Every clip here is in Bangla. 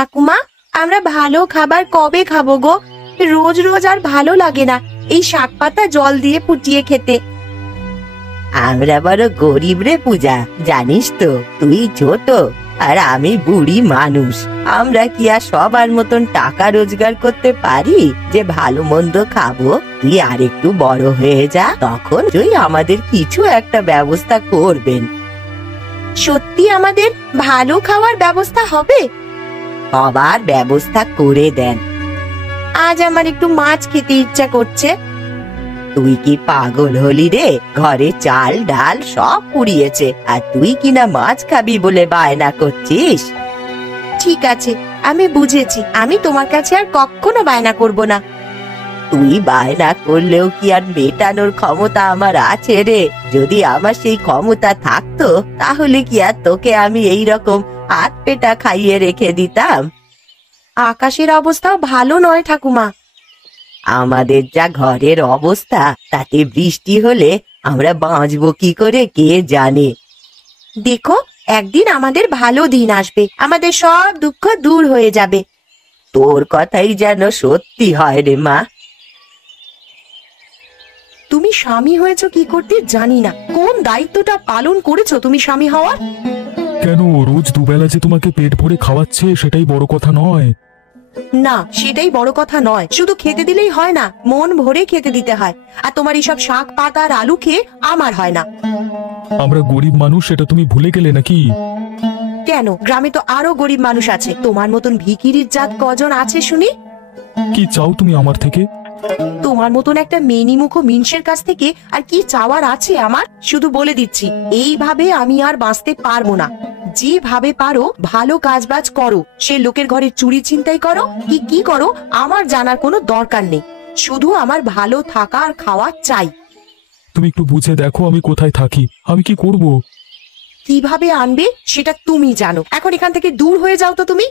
ঠাকুমা, আমরা ভালো খাবার কবে খাবো গো? রোজ রোজ আর ভালো লাগে না এই শাক পাতা জল দিয়ে ফুটিয়ে খেতে। আমরা বড় গরিব রে পূজা, জানিস তো? তুই ছোট আর আমি বুড়ি মানুষ। আমরা কি আর সবার মতন টাকা রোজগার করতে পারি যে ভালো মন্দ খাবো? তুই আর একটু বড় হয়ে যা, তখন তুই আমাদের কিছু একটা ব্যবস্থা করবেন। সত্যি আমাদের ভালো খাওয়ার ব্যবস্থা হবে? সবার ব্যবস্থা করে দেন। আজ আমার একটু মাছ খেতে ইচ্ছা করছে। তুই কি পাগল হলি রে? ঘরে চাল ডাল সব পুড়িয়েছে, আর তুই কিনা মাছ খাবি বলে বায়না করছিস? ঠিক আছে, আমি বুঝেছি, আমি তোমার কাছে আর কখনো বায়না করব না। তুই বায়না করলেও কি আর মেটানোর ক্ষমতা আমার আছে রে? যদি আমার সেই ক্ষমতা থাকতো তাহলে কি আর তোকে আমি এই রকম হাত পেটা খাইয়ে রেখে দিতাম? আকাশের অবস্থাও ভালো নয় ঠাকুমা। আমাদের যা ঘরের অবস্থা, তাতে বৃষ্টি হলে আমরা বাঁচবো কি করে কে জানে। দেখো, একদিন আমাদের ভালো দিন আসবে, আমাদের সব দুঃখ দূর হয়ে যাবে। তোর কথাই যেন সত্যি হয় রে মা। তুমি স্বামী হয়েছো কি করতে জানি না, কোন দায়িত্বটা পালন করেছো তুমি স্বামী হওয়ার? কেন, রোজ দুবেলা যে তোমাকে পেট ভরে খাওয়াচ্ছে সেটাই বড় কথা নয়? না, সেটাই বড় কথা নয়। শুধু খেতে দিলেই হয় না, মন ভরে খেতে দিতে হয়। আর তোমার এইসব শাক পাতা আর আলু খেয়ে আমার হয় না। আমরা গরিব মানুষ, সেটা তুমি ভুলে গেলে নাকি? কেন, গ্রামে তো আরো গরিব মানুষ আছে। তোমার মতন ভিখিরির জাত কজন আছে শুনি? কি চাও তুমি আমার থেকে? তোমার মতন একটা মেনিমুখ মিনসের কাছ থেকে আর কি চাওয়ার আছে আমার? শুধু বলে দিচ্ছি, এইভাবে আমি আর বাঁচতে পারবো না। যেভাবে পারো ভালো কাজবাজ করো, সে লোকের ঘরে চুরি ছিনতাই করো কি করো, আমার জানার কোনো দরকার নেই। শুধু আমার ভালো থাকা আর খাওয়া চাই। তুমি একটু বুঝে দেখো আমি কোথায় থাকি, আমি কি করব? কিভাবে আনবে সেটা তুমি জানো। এখন এখান থেকে দূর হয়ে যাও তো তুমি।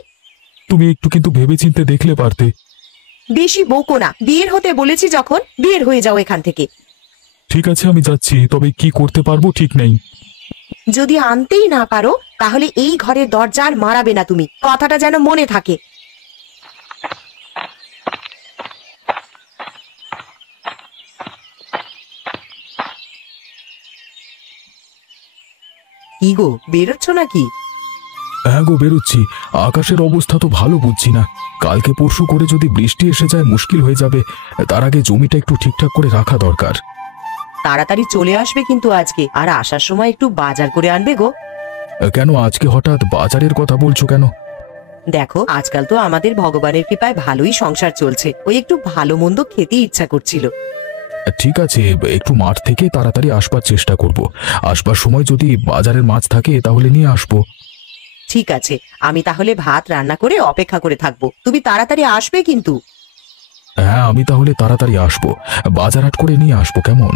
তুমি একটু কিন্তু ভেবেচিন্তে দেখলে পারতে। বেশি বকো না, বের হতে বলেছি যখন, বের হয়ে যাও এখান থেকে। ঠিক আছে, আমি যাচ্ছি, তবে কি করতে পারবো ঠিক নেই। যদি আনতেই না পারো তাহলে এই ঘরের দরজা আর মারাবে না তুমি, কথাটা যেন মনে থাকে। কি গো, বেরোচ্ছ নাকি? হ্যাঁ গো, বেরোচ্ছি। আকাশের অবস্থা তো ভালো বুঝছি না। কালকে পরশু করে যদি বৃষ্টি এসে যায় মুশকিল হয়ে যাবে। তার আগে জমিটা একটু ঠিকঠাক করে রাখা দরকার। তাড়াতাড়ি চলে আসবে কিন্তু আজকে, আর আসার সময় একটু বাজার করে আনবে গো। কেন আজকে হঠাৎ বাজারের কথা বলছো কেন? দেখো, আজকাল তো আমাদের ভগবানের কৃপায় ভালোই সংসার চলছে, ওই একটু ভালো মন্দ খেতে ইচ্ছা করছিল। ঠিক আছে, একটু মাঠ থেকে তাড়াতাড়ি আসবার চেষ্টা করব। আসবার সময় যদি বাজারের মাছ থাকে তাহলে নিয়ে আসবো। ঠিক আছে, আমি তাহলে ভাত রান্না করে অপেক্ষা করে থাকবো, তুমি তাড়াতাড়ি আসবে কিন্তু। হ্যাঁ, আমি তাহলে তাড়াতাড়ি আসবো, বাজার হাট করে নিয়ে আসবো। কেমন?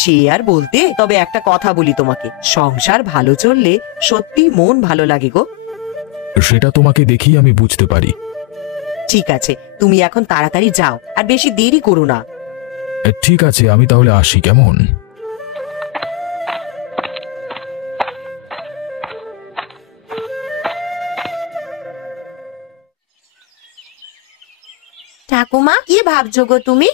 সে আর বলতে, তবে একটা কথা বলি তোমাকে, সংসার ভালো চললে সত্যি মন ভালো লাগে গো। সেটা তোমাকে দেখি আমি বুঝতে পারি। ঠিক আছে, তুমি এখন তাড়াতাড়ি যাও, আর বেশি দেরি করো না। ঠিক আছে, আমি তাহলে আসি। কেমন? ঠাকুমা, কি ভাবছো গো তুমি?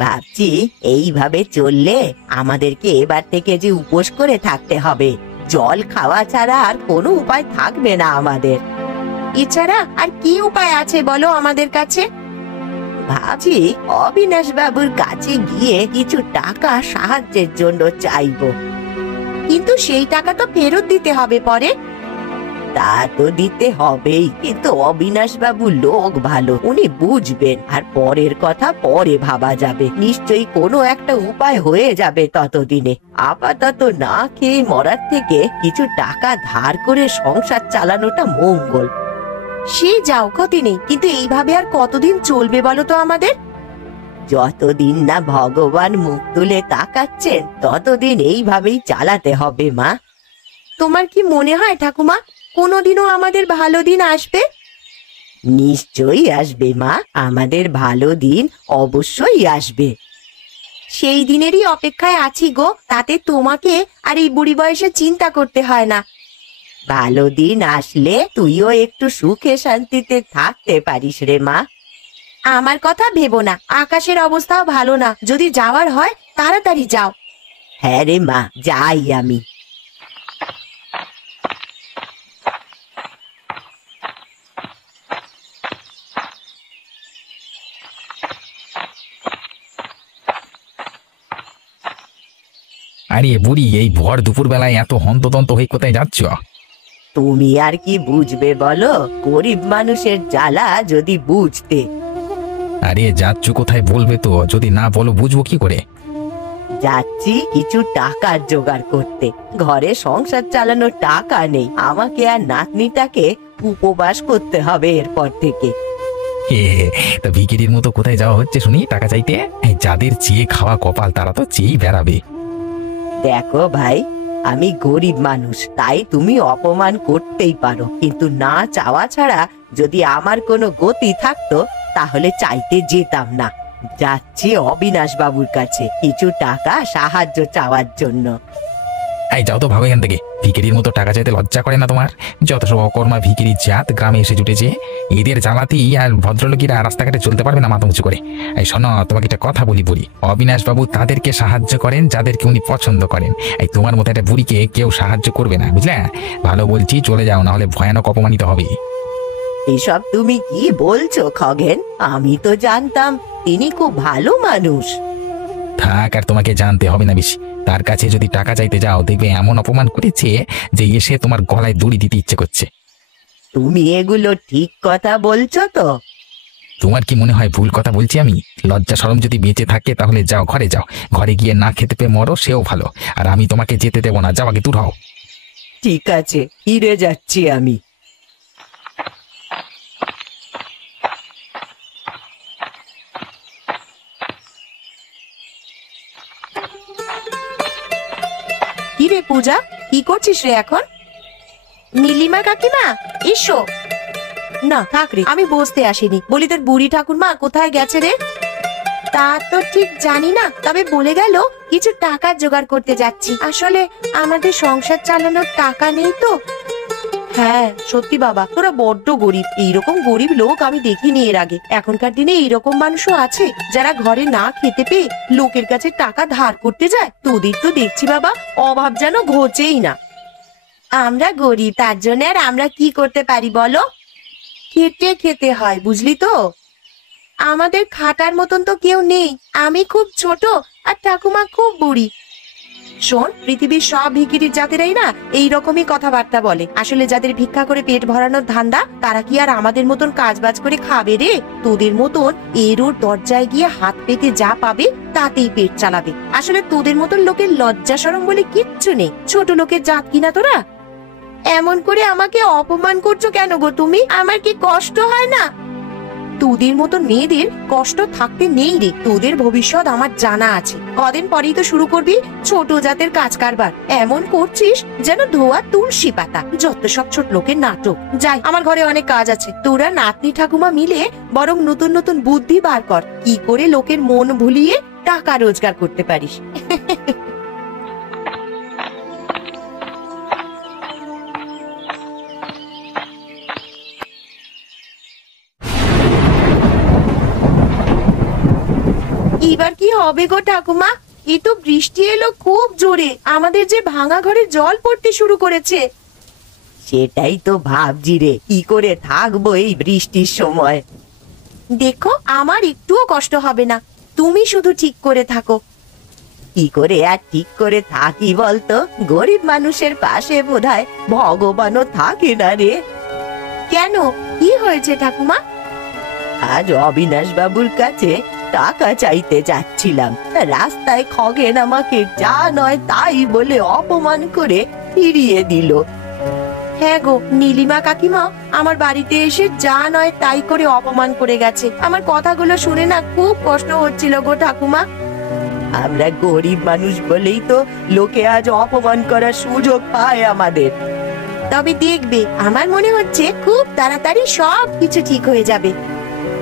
ভাবছি এইভাবে চললে আমাদেরকে এবার থেকে যে উপোস করে থাকতে হবে, জল খাওয়া ছাড়া আর কোনো উপায় থাকবে না আমাদের। এছাড়া আর কি উপায় আছে বলো আমাদের কাছে? ভাবছি অবিনাশ বাবুর কাছে গিয়ে কিছু টাকা সাহায্যের জন্য চাইবো। কিন্তু সেই টাকা তো ফেরত দিতে হবে পরে। তা তো দিতে হবেই, কিন্তু অবিনাশ বাবু লোক ভালো, উনি বুঝবেন, আর পরের কথা পরে ভাবা যাবে। নিশ্চয়ই কোনো একটা উপায় হয়ে যাবে ততদিনে। আপাতত না খেয়ে মরার থেকে কিছু টাকা ধার করে সংসার চালানোটা মঙ্গল। সে যাও, ক্ষতি নেই, কিন্তু এইভাবে আর কতদিন চলবে বলো তো আমাদের? যতদিন না ভগবান মুখ তুলে তাকাচ্ছেন ততদিন এইভাবেই চালাতে হবে মা। তোমার কি মনে হয় ঠাকুমা কোনোদিনও আমাদের ভালো দিন আসবে? নিশ্চয়ই আসবে মা, আমাদের ভালো দিন অবশ্যই আসবে। সেই দিনেরই অপেক্ষায় আছি গো, তাতে তোমাকে আর এই বুড়ি বয়সে চিন্তা করতে হয় না। ভালো দিন আসলে তুইও একটু সুখে শান্তিতে থাকতে পারিস রে মা। আমার কথা ভেবো না, আকাশের অবস্থাও ভালো না, যদি যাওয়ার হয় তাড়াতাড়ি যাও। হ্যাঁ রে মা, যাই আমি। আরে বুড়ি, এই ভর দুপুর বেলায় এত হন্তদন্ত হয়ে কোথায় যাচ্ছ? তুমি আর কি বুঝবে বলো, গরিব মানুষের জ্বালা যদি বুঝতে। আরে যাচ্ছ কোথায় বলবে তো, যদি না বলো বুঝবো কি করে? যাচ্ছি কিছু টাকার জোগাড় করতে, ঘরে সংসার চালানোর টাকা নেই, আমাকে আর নাতনিটাকে উপবাস করতে হবে এরপর থেকে। হে হে, তা ভিকিরির মতো কোথায় যাওয়া হচ্ছে শুনি টাকা চাইতে? এই যাদের চেয়ে খাওয়া কপাল তারা তো চেয়েই বেড়াবে। দেখো ভাই, আমি গরিব মানুষ, তাই তুমি অপমান করতেই পারো, কিন্তু না চাওয়া ছাড়া যদি আমার কোনো গতি থাকতো তাহলে চাইতে যেতাম না। যাচ্ছি অবিনাশ বাবুর কাছে কিছু টাকা সাহায্য চাওয়ার জন্য। এই যাও তো, ভাবো এখান থেকে। ভিকিরির মতো টাকা চাইতে লজ্জা করে না তোমার? যত সব অকর্মা ভিকিরির জাত গ্রামে এসে জুটেছে, এদের জ্বালাতেই আর ভদ্রলোকেরা রাস্তাঘাটে চলতে পারবে না মাথা উঁচু করে। এই শোনো, তোমাকে একটা কথা বলি বুড়ি, অবিনাশ বাবু তাদেরকে সাহায্য করেন যাদেরকে উনি পছন্দ করেন। এই তোমার মতো একটা বুড়িকে কেউ সাহায্য করবে না, বুঝলে? ভালো বলছি, চলে যাও, না হলে ভয়ানক অপমানিত হবে। এসব তুমি কি বলছো খগেন? আমি তো জানতাম তিনি খুব ভালো মানুষ। থাক, আর তোমাকে জানতে হবে না বেশি। তার কাছে যদি টাকা চাইতে যাও, দেখবে এমন অপমান করেছে যে এসে তোমার গলায় দড়ি দিতে ইচ্ছে করছে। তুমি এগুলো ঠিক কথা বলছো তো? তোমার কি মনে হয় ভুল কথা বলছি আমি? লজ্জা শরম যদি বেঁচে থাকে তাহলে যাও, ঘরে যাও। ঘরে গিয়ে না খেতে পেয়ে মরো, সেও ভালো। আর আমি তোমাকে যেতে দেবো না, যাও, আগে দূর হও। ঠিক আছে, ফিরে যাচ্ছি আমি। কি রে পূজা, কি করছিস রে এখন? নীলিমা কাকিমা এসো। না থাক রে, আমি বসতে আসিনি, বলি তোর বুড়ি ঠাকুরমা কোথায় গেছে রে? তা তো ঠিক জানি না, তবে বলে গেল কিছু টাকা জোগাড় করতে যাচ্ছি। আসলে আমাদের সংসার চালানোর টাকা নেই তো। হ্যাঁ সত্যি বাবা, তোরা বড্ড গরিব। এইরকম গরিব লোক আমি দেখিনি এর আগে। এখনকার দিনে এইরকম মানুষও আছে যারা ঘরে না খেতে পেয়ে লোকের কাছে টাকা ধার করতে যায়। তোদের তো দেখছি বাবা অভাব যেন ঘোচেই না। আমরা গরিব, তার জন্য আর আমরা কি করতে পারি বলো? খেটে খেতে হয়, বুঝলি তো? আমাদের খাটার মতন তো কেউ নেই। আমি খুব ছোট আর ঠাকুমা খুব বুড়ি। শোন, পৃথিবীর সব ভিখিরির জাতেরাই না এইরকমই কথাবার্তা বলে। আসলে যাদের ভিক্ষা করে পেট ভরানোর ধান্দা, তারা কি আর আমাদের মতন কাজবাজ করে খাবে রে? তোদের মতন এর ওর দরজায় গিয়ে হাত পেতে যা পাবে তাতেই পেট চালাবে। আসলে তোদের মতন লোকের লজ্জা শরম বলে কিচ্ছু নেই। ছোট লোকের জাত কিনা তোরা? এমন করে আমাকে অপমান করছো কেন গো তুমি? আমার কি কষ্ট হয় না? তোদের মতন মেয়েদের কষ্ট থাকতে নেই রে। তোদের ভবিষ্যৎ আমার জানা আছে। কদিন পরেই তো শুরু করবি ছোট জাতের কাজ কারবার। এমন করছিস যেন ধোয়া তুলসী পাতা। যত সব ছোট লোকের নাটক। যাই, আমার ঘরে অনেক কাজ আছে। তোরা নাতনি ঠাকুমা মিলে বরং নতুন নতুন বুদ্ধি বার কর, কি করে লোকের মন ভুলিয়ে টাকা রোজগার করতে পারিস। এবার কি হবে গো ঠাকুমা? এই তো বৃষ্টি এলো খুব জোরে, আমাদের যে ভাঙা ঘরে জল পড়তে শুরু করেছে। সেটাই তো ভাবছি রে, কি করে থাকবো এই বৃষ্টির সময়। দেখো, আমার একটুও কষ্ট হবে না, তুমি শুধু ঠিক করে থাকো। কি করে আর ঠিক করে থাকি বলতো? গরিব মানুষের পাশে বোধহয় ভগবানও থাকে না রে। কেন, কি হয়েছে ঠাকুমা? আজ অবিনাশ বাবুর কাছে টাকা চাইতে যাচ্ছিলাম, রাস্তায় খগেন আমাকে যা নয় তাই বলে অপমান করে ফিরিয়ে দিল। হ্যাঁ গো, নীলিমা কাকিমা আমার বাড়িতে এসে যা নয় তাই করে অপমান করে গেছে। আমার কথাগুলো শুনে না খুব কষ্ট হচ্ছিল গো ঠাকুমা। আমরা গরিব মানুষ বলেই তো লোকে আজ অপমান করার সুযোগ পায় আমাদের। তবে দেখবে, আমার মনে হচ্ছে খুব তাড়াতাড়ি সব কিছু ঠিক হয়ে যাবে।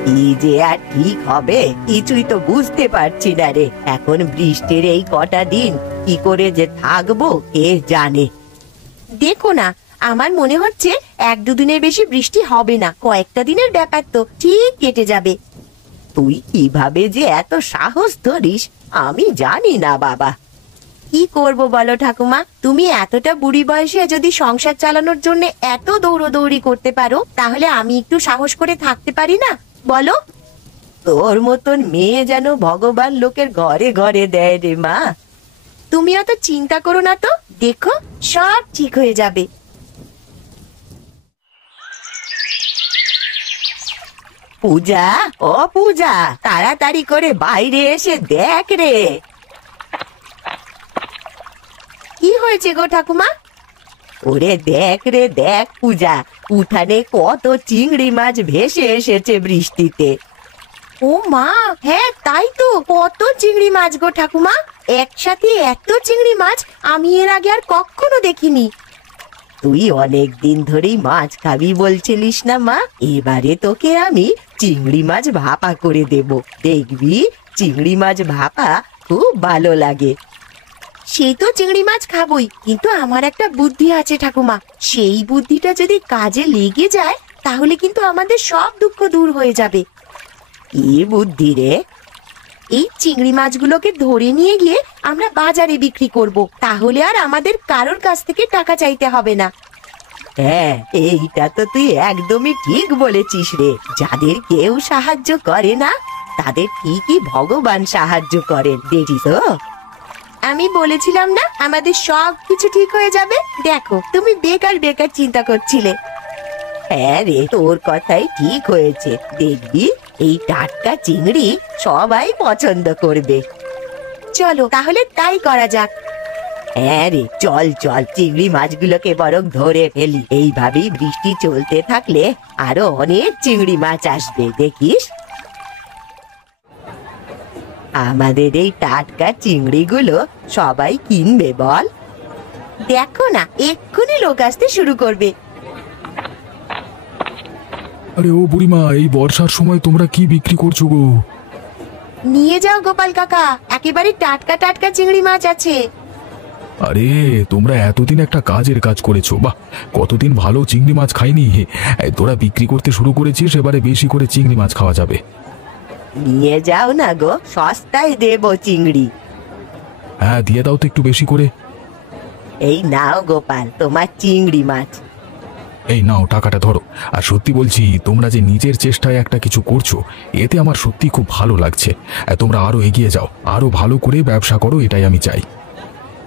কি যে আর ঠিক হবে কিছুই তো বুঝতে পারছি না রে। এখন বৃষ্টির এই কটা দিন কি করে যে থাকবো কে জানে। দেখো না, আমার মনে হচ্ছে 1-2 দিনের বেশি বৃষ্টি হবে না, কয়েকটা দিনের ব্যাপার, তো ঠিক কেটে যাবে। তুই কিভাবে যে এত সাহস ধরিস আমি জানি না বাবা। কি করব বলো ঠাকুমা, তুমি এতটা বুড়ি বয়সে যদি সংসার চালানোর জন্য এত দৌড়দৌড়ি করতে পারো, তাহলে আমি একটু সাহস করে থাকতে পারি না বলো? তোর মতন মেয়ে যেন ভগবান লোকের ঘরে ঘরে দেয় রে মা। তুমি অত চিন্তা করো না তো, দেখো সব ঠিক হয়ে যাবে। পূজা, ও পূজা, তাড়াতাড়ি করে বাইরে এসে দেখ রে। কি হয়েছে গো ঠাকুমা? ওরে দেখ রে দেখ পূজা, উঠানে কত চিংড়ি মাছ ভেসে এসেছে বৃষ্টিতে। ও মা, হ্যাঁ তাই তো, কত চিংড়ি মাছ গো ঠাকুমা, একসাথে এত চিংড়ি মাছ আমি এর আগে আর কখনো দেখিনি। তুই অনেক দিন ধরেই মাছ খাবি বলছিলিস না মা, এবারে তোকে আমি চিংড়ি মাছ ভাপা করে দেব, দেখবি চিংড়ি মাছ ভাপা খুব ভালো লাগে। সেই তো চিংড়ি মাছ খাবই, কিন্তু আমার একটা বুদ্ধি আছে ঠাকুমা, সেই বুদ্ধিটা যদি কাজে লেগে যায় তাহলে কিন্তু আমাদের সব দুঃখ দূর হয়ে যাবে। কি বুদ্ধি রে? এই চিংড়ি মাছগুলোকে ধরে নিয়ে গিয়ে আমরা বাজারে বিক্রি করব, তাহলে আর আমাদের কারোর কাছ থেকে টাকা চাইতে হবে না। হ্যাঁ, এইটা তো তুই একদমই ঠিক বলেছিস রে। যাদের কেউ সাহায্য করে না তাদের ঠিকই ভগবান সাহায্য করেন, দেখিস তো। আমি বলেছিলাম না আমাদের সব কিছু ঠিক হয়ে যাবে, দেখো তুমি বেকার বেকার চিন্তা করছিলে। হ্যাঁ রে, তোর কথাই ঠিক হয়েছে, দেখবি এই টাটকা চিংড়ি সবাই পছন্দ করবে। চলো তাহলে তাই করা যাক। হ্যাঁ রে, চল চল, চিংড়ি মাছগুলোকে বরং ধরে ফেলি। এইভাবেই বৃষ্টি চলতে থাকলে আরো অনেক চিংড়ি মাছ আসবে, দেখিস। আমাদের এই টাটকা চিংড়িগুলো সবাই কিনবে বল। দেখো না, এক্ষুনি লোক আসতে শুরু করবে। আরে ও বুড়িমা, এই বর্ষার সময় তোমরা কি বিক্রি করছো গো? নিয়ে যাও গোপাল কাকা, একেবারে টাটকা টাটকা চিংড়ি মাছ আছে। আরে তোমরা এতদিন একটা কাজের কাজ করেছো, বাহ, কতদিন ভালো চিংড়ি মাছ খাইনি। এই তোরা বিক্রি করতে শুরু করেছিস, এবারে বেশি করে চিংড়ি মাছ খাওয়া যাবে। নিয়ে যাও না গো, সস্তায় দেবো চিংড়ি। হ্যাঁ দিয়ে দাও তো একটু বেশি করে। এই নাও গোপাল, তোমার চিংড়ি মাছ। এই নাও টাকাটা ধরো। আর সত্যি বলছি, তোমরা যে নিজের চেষ্টায় একটা কিছু করছো, এতে আমার সত্যি খুব ভালো লাগছে। তোমরা আরো এগিয়ে যাও, আরো ভালো করে ব্যবসা করো, এটাই আমি চাই।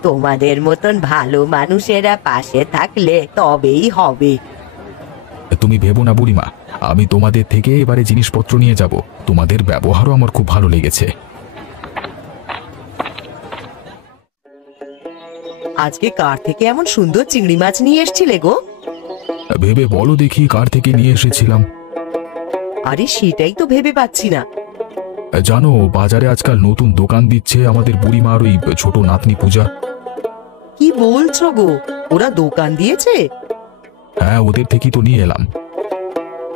তোমাদের মতন ভালো মানুষেরা পাশে থাকলে তবেই হবে। তুমি ভেবো না বুড়িমা, আমি তোমাদের থেকে এবারে জিনিসপত্র নিয়ে যাব। তোমাদের ব্যবহারও আমার খুব ভালো লেগেছে। আজকে কার থেকে এমন সুন্দর চিংড়ি মাছ নিয়ে এসছিলে গো? ভেবে বলো দেখি কার থেকে নিয়ে এসেছিলাম। আরে সেটাই তো ভেবে পাচ্ছি না। জানো, বাজারে আজকাল নতুন দোকান দিচ্ছে আমাদের বুড়িমার ওই ছোট নাতনি পূজা। কি বলছো গো, ওরা দোকান দিয়েছে? হ্যাঁ, ওদের থেকেই তো নিয়ে এলাম।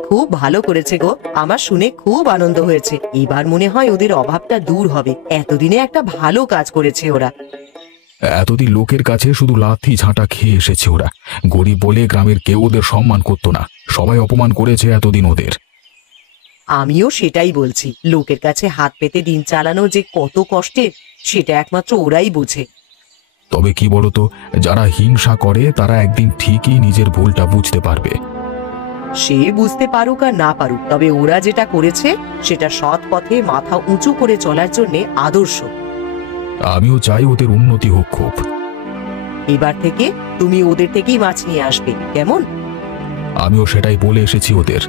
খুব ভালো করেছে গো, আমার শুনে খুব আনন্দ হয়েছে। এবার মনে হয় ওদের অভাবটা দূর হবে। এতদিনে একটা ভালো কাজ করেছে ওরা। এতদিন লোকের কাছে শুধু লাথি ঝাঁটা খেয়ে এসেছে ওরা। গরিব বলে গ্রামের কেউ ওদের সম্মান করতো না, সবাই অপমান করেছে এতদিন ওদের। আমিও সেটাই বলছি, লোকের কাছে হাত পেতে দিন চালানো যে কত কষ্টের, সেটা একমাত্র ওরাই বোঝে। তবে কি বলতো, যারা হিংসা করে তারা একদিন ঠিকই নিজের ভুলটা বুঝতে পারবে। সে বুঝতে পারুক আর না পারুক, তবে ওরা যেটা করেছে সেটা সৎ পথে মাথা উঁচু করে চলার জন্য আদর্শ। আমিও চাই ওদের উন্নতি হোক খুব। এবার থেকে তুমি ওদের থেকেই মাছ নিয়ে আসবে, কেমন? আমিও সেটাই বলে এসেছি ওদের।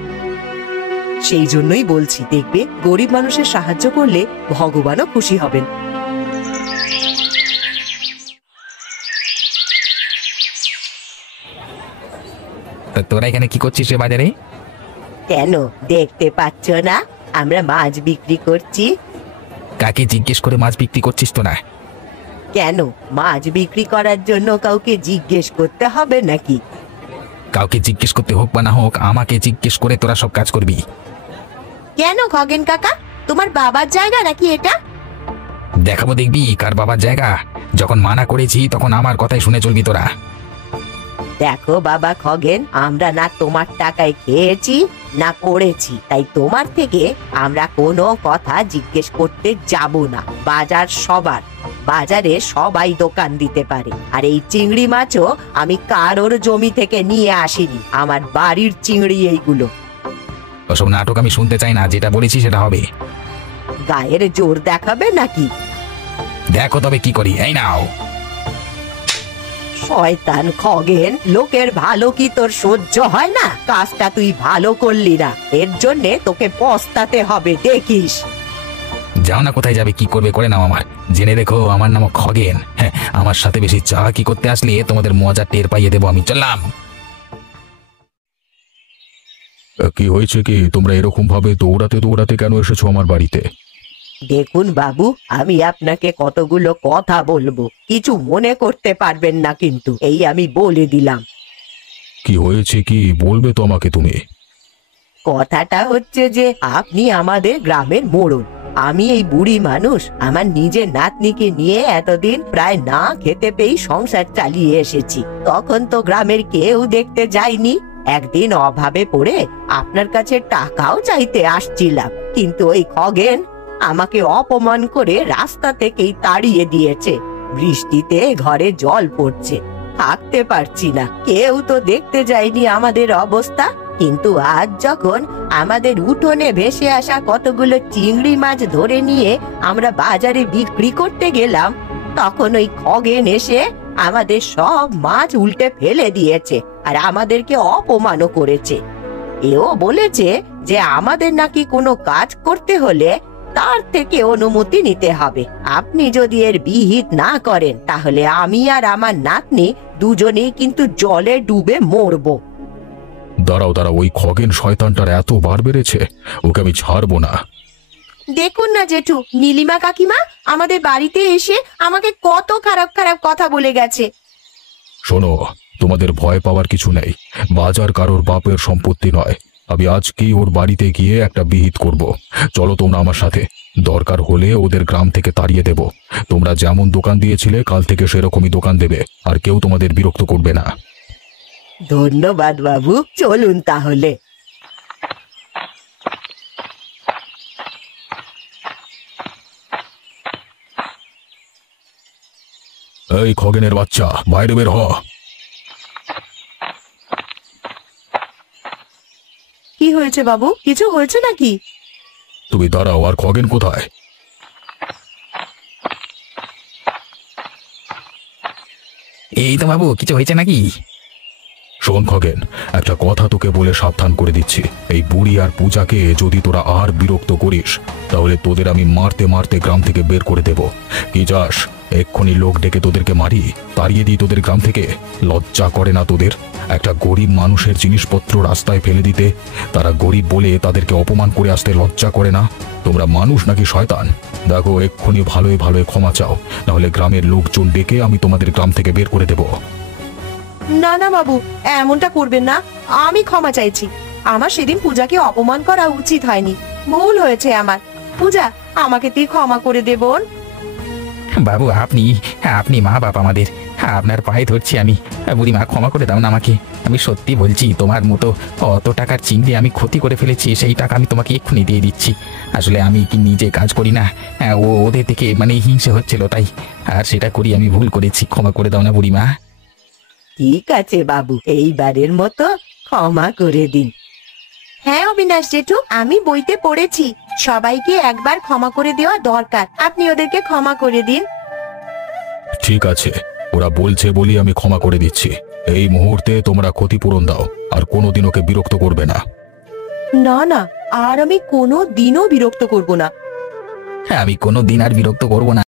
সেই জন্যই বলছি, দেখবে গরিব মানুষের সাহায্য করলে ভগবানও খুশি হবেন। তা তোরা এখানে কি করছিস রে বাজারে? কেন দেখতে পাচ্ছ না আমরা মাছ বিক্রি করছি? কাকে জিজ্ঞেস করে মাছ বিক্রি করছিস তো না? কেন, মাছ বিক্রি করার জন্য কাউকে জিজ্ঞেস করতে হবে নাকি? কাউকে জিজ্ঞেস করতে হোক বা না হোক, আমাকে জিজ্ঞেস করে তোরা সব কাজ করবি। কেন খগেন কাকা, তোমার বাবার জায়গা নাকি এটা? দেখাবো দেখবি কার বাবার জায়গা। যখন মানা করেছি তখন আমার কথাই শুনে চলবি তোরা। দেখো বাবা খগেন, আমরা না তোমার টাকায় খেয়েছি না করেছি, তাই তোমার থেকে আমরা কোনো কথা জিজ্ঞেস করতে যাব না। বাজার সবার, বাজারে সবাই দোকান দিতে পারে। আর এই চিংড়ি মাছও আমি কারোর জমি থেকে নিয়ে আসিনি, আমার বাড়ির চিংড়ি এইগুলো। ওসব নাটক আমি শুনতে চাই না, যেটা বলেছি সেটা হবে। গায়ের জোর দেখাবে নাকি? দেখো তবে কি করি। এই নাও। শয়তান খগেন, লোকের ভালো কি তোর সহ্য হয় না? কাজটা তুই ভালো করলি না, এর জন্যে তোকে পস্তাতে হবে, দেখিস। যাও না, কোথায় যাবে, কি করবে করে নাও। আমার জেনে রেখো, আমার নাম খগেন। হ্যাঁ, আমার সাথে বেশি চালাকি করতে আসলে তোমাদের মজা টের পাইয়ে দেবো আমি। চললাম। কি হয়েছে কি? তোমরা এরকম ভাবে দৌড়াতে দৌড়াতে কেন এসেছো আমার বাড়িতে? দেখুন বাবু, আমি আপনাকে কতগুলো কথা বলবো, কিছু মনে করতে পারবেন না কিন্তু, এই আমি বলে দিলাম। কি হয়েছে কি বলবে তো আমাকে তুমি? কথাটা হচ্ছে যে আপনি আমাদের গ্রামের মোড়ল। আমি এই বুড়ি মানুষ, আমার নিজের নাতনিকে নিয়ে এতদিন প্রায় না খেতে পেয়ে সংসার চালিয়ে এসেছি। তখন তো গ্রামের কেউ দেখতে যায়নি। একদিন অভাবে পড়ে আপনার কাছে টাকাও চাইতে আসছিলাম, কিন্তু ওই খগেন আমাকে অপমান করে রাস্তা থেকেই তাড়িয়ে দিয়েছে। বৃষ্টিতে ঘরে জল পড়ছে, থাকতে পারছি না, কেউ তো দেখতে যায়নি আমাদের অবস্থা। কিন্তু আজ যখন আমাদের উঠোনে ভেসে আসা কতগুলো চিংড়ি মাছ ধরে নিয়ে আমরা বাজারে বিক্রি করতে গেলাম, তখন ওই খগেন এসে আমাদের সব মাছ উল্টে ফেলে দিয়েছে আর আমাদেরকে অপমানও করেছে। এও বলেছে যে আমাদের নাকি কোনো কাজ করতে হলে তার থেকে অনুমতি নিতে হবে। আপনি যদি এর বিহিত না করেন তাহলে আমি আর আমার নাতনি দুজনেই কিন্তু জলে ডুবে মরবো। দাঁড়াও দাঁড়াও, ওই খগেন শয়তানটার এত বার বেড়েছে, ওকে আমি ছাড়বো না। দেখুন না জেঠু, নীলিমা কাকিমা আমাদের বাড়িতে এসে আমাকে কত খারাপ খারাপ কথা বলে গেছে। শোনো, তোমাদের ভয় পাওয়ার কিছু নেই। বাজার কারোর বাপের সম্পত্তি নয়। আমি আজকেই ওর বাড়িতে গিয়ে একটা বিহিত করব। চলো তোমরা আমার সাথে, দরকার হলে ওদের গ্রাম থেকে তাড়িয়ে দেব। তোমরা যেমন দোকান দিয়েছিলে কাল থেকে সেরকমই দোকান দেবে, আর কেউ তোমাদের বিরক্ত করবে না। ধন্যবাদ বাবু, চলুন তাহলে। এই খগেনের বাচ্চা, বাইরে বের হ। কি হয়েছে বাবু, কিছু হয়েছে নাকি? তুমি দাঁড়াও, আর খগেন কোথায়? এই তো বাবু, কিছু হয়েছে নাকি? শোন খগেন, একটা কথা তোকে বলে সাবধান করে দিচ্ছি। এই বুড়ি আর পূজাকে যদি তোরা আর বিরক্ত করিস তাহলে তোদের আমি মারতে মারতে গ্রাম থেকে বের করে দেব। কি যাস, এক্ষুনি লোক ডেকে তোদেরকে মারি, তাড়িয়ে দিই তোদের গ্রাম থেকে? লজ্জা করে না তোদের? একটা গরিব মানুষের জিনিসপত্র রাস্তায় ফেলে দিতে, তারা গরিব বলে তাদেরকে অপমান করে আসতে লজ্জা করে না? তোমরা মানুষ নাকি শয়তান? দেখো, এক্ষুনি ভালোই ভালোই ক্ষমা চাও, নাহলে গ্রামের লোকজন ডেকে আমি তোমাদের গ্রাম থেকে বের করে দেব। না না বাবু, এমনটা করবেন না, আমি ক্ষমা চাইছি। আমার সেদিন পূজাকে অপমান করা উচিত হয়নি, ভুল হয়েছে আমার। পূজা, আমাকে তুই ক্ষমা করে দে বোন। বাবু, আপনি আপনি মা বাপ আমাদের, আপনার পায়ে ধরছি আমি। বুড়িমা, ক্ষমা করে দাও না আমাকে। আমি সত্যি বলছি, তোমার মতো অত টাকার চিংড়ি আমি ক্ষতি করে ফেলেছি, সেই টাকা আমি তোমাকে এক্ষুনি দিয়ে দিচ্ছি। আসলে আমি কি নিজে কাজ করি না, ওদের থেকে মানে হিংসে হচ্ছিল তাই, আর সেটা করি, আমি ভুল করেছি, ক্ষমা করে দাও না বুড়িমা। ঠিক আছে বাবু, এইবারের মতো ক্ষমা করে দিন। হ্যাঁ অবিনাশ জেঠু, আমি বইতে পড়েছি সবাইকে একবার ক্ষমা করে দেওয়া দরকার। আপনি ওদেরকে ক্ষমা করে দিন। ঠিক আছে, ওরা বলছে বলি আমি ক্ষমা করে দিচ্ছি। এই মুহূর্তে তোমরা ক্ষতিপূরণ দাও, আর কোনোদিন ওকে বিরক্ত করবে না। না না, আর আমি কোনো দিনও বিরক্ত করব না। আমি কোনো দিন আর বিরক্ত করবো না।